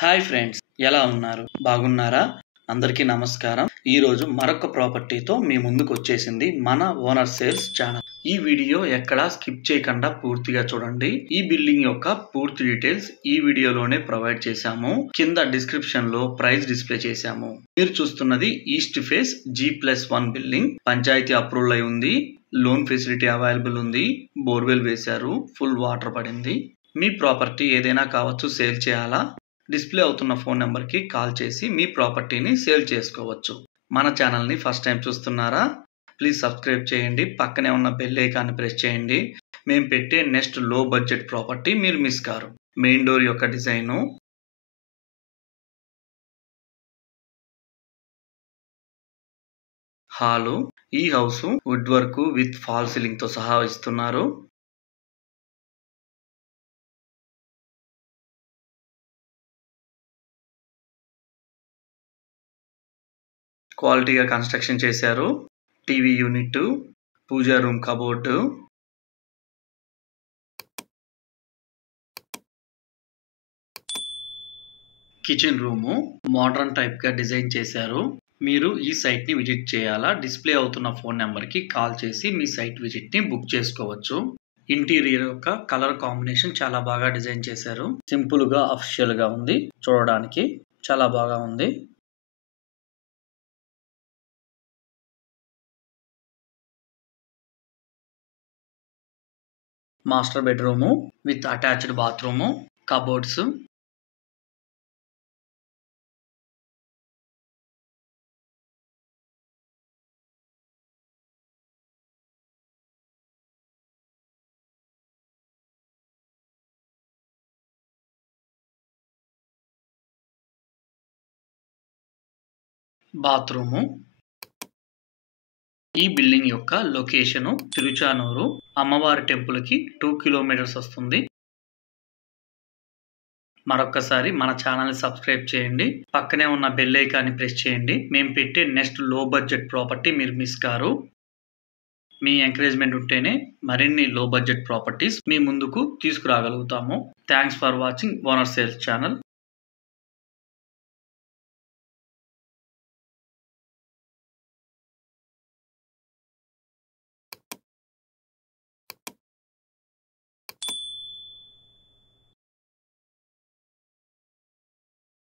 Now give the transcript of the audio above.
Hi friends, ఎలా ఉన్నారు? బాగున్నారా? అందరికీ నమస్కారం. ఈరోజు మరొక ప్రాపర్టీతో మీ ముందుకు వచ్చేసింది మన ఓనర్ సేల్స్ ఛానల్. ఈ వీడియో ఎక్కడా స్కిప్ చేయకుండా పూర్తిగా చూడండి. ఈ బిల్డింగ్ యొక్క పూర్తి డీటెయిల్స్ ఈ వీడియోలోనే ప్రొవైడ్ చేశాము. కింద డిస్క్రిప్షన్ లో ప్రైస్ డిస్ప్లే చేశాము. మీరు చూస్తున్నది east face G+1 building. Panchayat approval అయి ఉంది. లోన్ ఫెసిలిటీ అవైలబుల్ ఉంది. బోర్వెల్ వేశారు. ఫుల్ వాటర్ పడింది. మీ ప్రాపర్టీ ఏదైనా కావచ్చు, సేల్ చేయాలా? డిస్ప్లే అవుతున్న ఫోన్ నెంబర్కి కాల్ చేసి మీ ప్రాపర్టీని సేల్ చేసుకోవచ్చు. మన ఛానల్ని ఫస్ట్ టైం చూస్తున్నారా? ప్లీజ్ సబ్స్క్రైబ్ చేయండి. పక్కనే ఉన్న బెల్ ఐకాన్ని ప్రెస్ చేయండి. మేము పెట్టే నెక్స్ట్ లో బడ్జెట్ ప్రాపర్టీ మీరు మిస్ కారు. మెయిన్ డోర్ యొక్క డిజైను, హాలు. ఈ house wood work with fall ceiling తో సహా ఇస్తున్నారు. క్వాలిటీగా కన్స్ట్రక్షన్ చేశారు. TV unit, puja room cupboard, kitchen room modern type గా డిజైన్ చేశారు. మీరు ఈ సైట్ ని విజిట్ చేయాలా? డిస్ప్లే అవుతున్న ఫోన్ నెంబర్ కి కాల్ చేసి మీ సైట్ విజిట్ ని బుక్ చేసుకోవచ్చు. ఇంటీరియర్ యొక్క కలర్ కాంబినేషన్ చాలా బాగా డిజైన్ చేశారు. సింపుల్ గా అఫిషియల్ గా ఉంది. చూడడానికి చాలా బాగా ఉంది. Master bedroom with attached bathroom, cupboards, bathroom. ఈ బిల్డింగ్ యొక్క లొకేషన్ తిరుచానూరు. అమ్మవారి టెంపుల్ కి 2 కిలోమీటర్స్ వస్తుంది. మరొక్కసారి మన ఛానల్ ని సబ్స్క్రైబ్ చేయండి. పక్కనే ఉన్న బెల్ ఐకాన్ని ప్రెస్ చేయండి. మేము పెట్టే నెక్స్ట్ లో బడ్జెట్ ప్రాపర్టీ మీరు మిస్ కారు. మీ ఎంకరేజ్మెంట్ ఉంటేనే మరిన్ని లో బడ్జెట్ ప్రాపర్టీస్ మీ ముందుకు తీసుకురాగలుగుతాము. Thanks for watching owner sales channel.